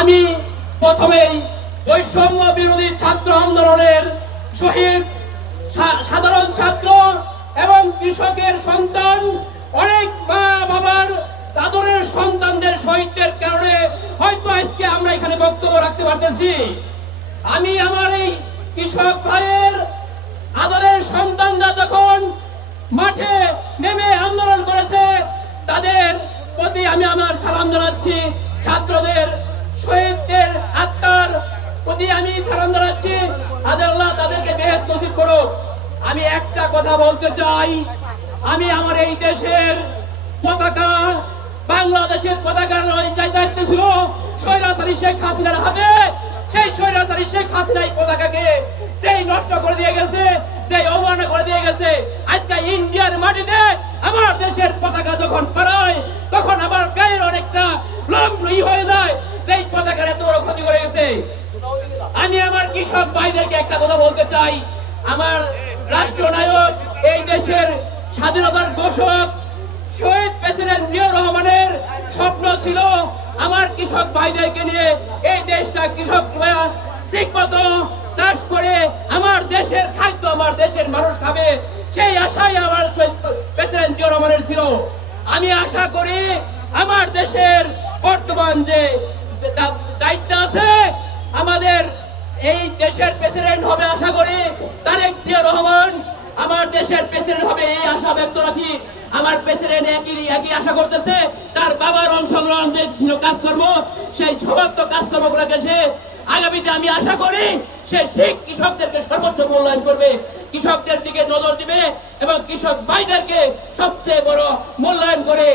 আমি প্রথমেই বৈষম্য বিরোধী ছাত্র আন্দোলনের শহীদ সাধারণ ছাত্র এবং কৃষকের সন্তান, অনেক মা বাবার আদরের সন্তানদের শহীদদের কারণে হয়তো আজকে আমরা এখানে বক্তব্য রাখতে পারতেছি। আমি আমার এই কৃষক ভাইয়ের আদরের সন্তানরা যখন মাঠে নেমে আন্দোলন করেছে, তাদের প্রতি আমি আমার সালাম জানাচ্ছি। ছাত্রদের শহীদদের আত্মার প্রতি আমি সালাম জানাচ্ছি। আল্লাহ তাদেরকে বেহেশত নসিব করুক। আমি একটা কথা বলতে চাই, আমি আমার এই দেশের পতাকা, বাংলাদেশের পতাকার দায়িত্ব ছিল স্বৈরাচারী শেখ হাসিনার হাতে। সেই স্বৈরাচারী শেখ হাসিনা এই পতাকাকে যেই নষ্ট করে দিয়ে গেছে, যেই অবমাননা করে দিয়ে গেছে, আজকে ইন্ডিয়ার মাটিতে আমার দেশের পতাকা যখন পারায়, তখন আমার গায়ের অনেকটা লোম হয়ে যায়। সেই পতাকার এত বড় ক্ষতি করে গেছে। আমি আমার কৃষক ভাইদেরকে একটা কথা বলতে চাই, আমার রাষ্ট্রনায়ক, এই দেশের স্বাধীনতার ঘোষক শহীদ প্রেসিডেন্ট জিয়াউর রহমানের স্বপ্ন ছিল আমার কৃষক ভাইদেরকে নিয়ে এই দেশটা কৃষকরা ঠিক মতো চাষ করে আমার দেশের খাদ্য আমার দেশের মানুষ খাবে, সেই আশাই আমার প্রেসিডেন্ট জিয়াউর রহমানের ছিল। আমি আশা করি আমার দেশের বর্তমান যে দায়িত্ব আছে, আমাদের এই দেশের প্রেসিডেন্ট হবে আশা করি তারেক জিয়া রহমান, আমার দেশের প্রেসিডেন্ট হবে এই আশা ব্যক্ত রাখি। আমার প্রেসিডেন্ট একই আশা করতেছে, তার বাবার অংশগ্রহণ যে ছিল কাজকর্ম, সেই সমস্ত কাজকর্মগুলো গেছে। আগামীতে আমি আশা করি সে ঠিক কৃষকদেরকে সর্বোচ্চ মূল্যায়ন করবে, কৃষকদের দিকে নজর দিবে এবং কৃষক ভাইদেরকে সবচেয়ে বড় মূল্যায়ন করে